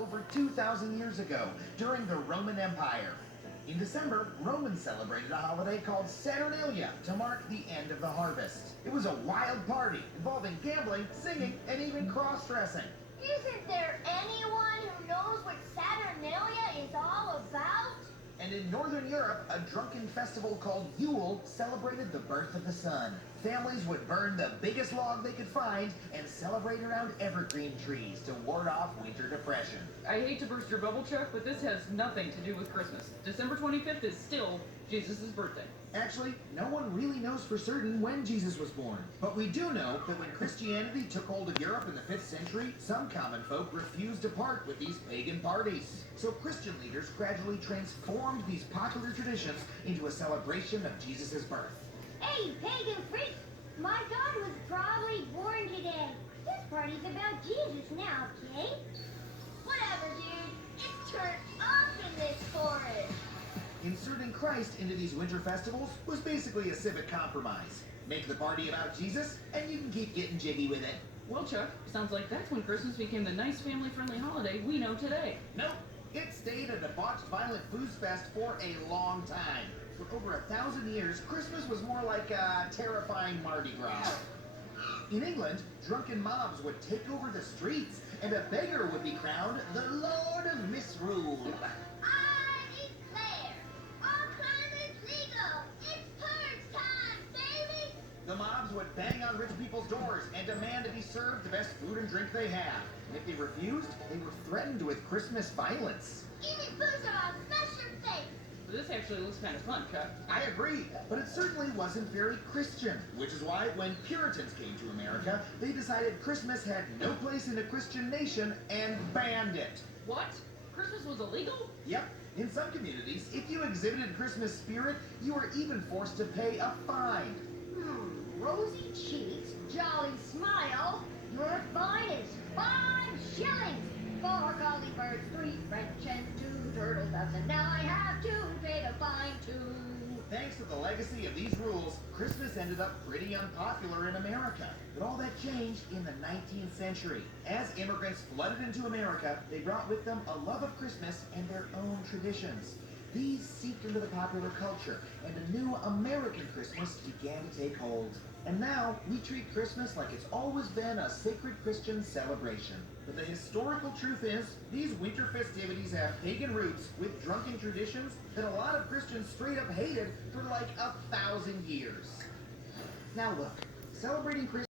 over 2,000 years ago during the Roman Empire. In December, Romans celebrated a holiday called Saturnalia to mark the end of the harvest. It was a wild party involving gambling, singing, and even cross-dressing. Isn't there anyone who knows what Saturnalia is all about? And in Northern Europe, a drunken festival called Yule celebrated the birth of the sun. Families would burn the biggest log they could find and celebrate around evergreen trees to ward off winter depression. I hate to burst your bubble, Chuck, but this has nothing to do with Christmas. December 25th is still Jesus' birthday. Actually, no one really knows for certain when Jesus was born. But we do know that when Christianity took hold of Europe in the 5th century, some common folk refused to part with these pagan parties. So Christian leaders gradually transformed these popular traditions into a celebration of Jesus' birth. Hey, you pagan freak! My God was probably born today. This party's about Jesus now, okay? Whatever, dude. It's turned up in this forest. Inserting Christ into these winter festivals was basically a civic compromise. Make the party about Jesus, and you can keep getting jiggy with it. Well, Chuck, sounds like that's when Christmas became the nice family-friendly holiday we know today. Nope, it stayed a debauched, violent food fest for a long time. For over 1,000 years, Christmas was more like a terrifying Mardi Gras. In England, drunken mobs would take over the streets, and a beggar would be crowned the Lord of Misrule. I declare, all crime is legal. It's purge time, baby. The mobs would bang on rich people's doors and demand to be served the best food and drink they had. And if they refused, they were threatened with Christmas violence. Give me booze or I'll smash your face. This actually looks kind of fun, Chuck. I agree, but it certainly wasn't very Christian, which is why when Puritans came to America, they decided Christmas had no place in a Christian nation and banned it. What? Christmas was illegal? Yep, in some communities, if you exhibited Christmas spirit, you were even forced to pay a fine. Rosy cheeks, jolly smile. Your fine is 5 shillings. 4 golly birds, 3 French, and 2 turtle doves, and now I have to pay the fine too. Thanks to the legacy of these rules, Christmas ended up pretty unpopular in America. But all that changed in the 19th century. As immigrants flooded into America, they brought with them a love of Christmas and their own traditions. These seeped into the popular culture, and a new American Christmas began to take hold. And now, we treat Christmas like it's always been a sacred Christian celebration. But the historical truth is, these winter festivities have pagan roots with drunken traditions that a lot of Christians straight up hated for like 1,000 years. Now look, celebrating Christmas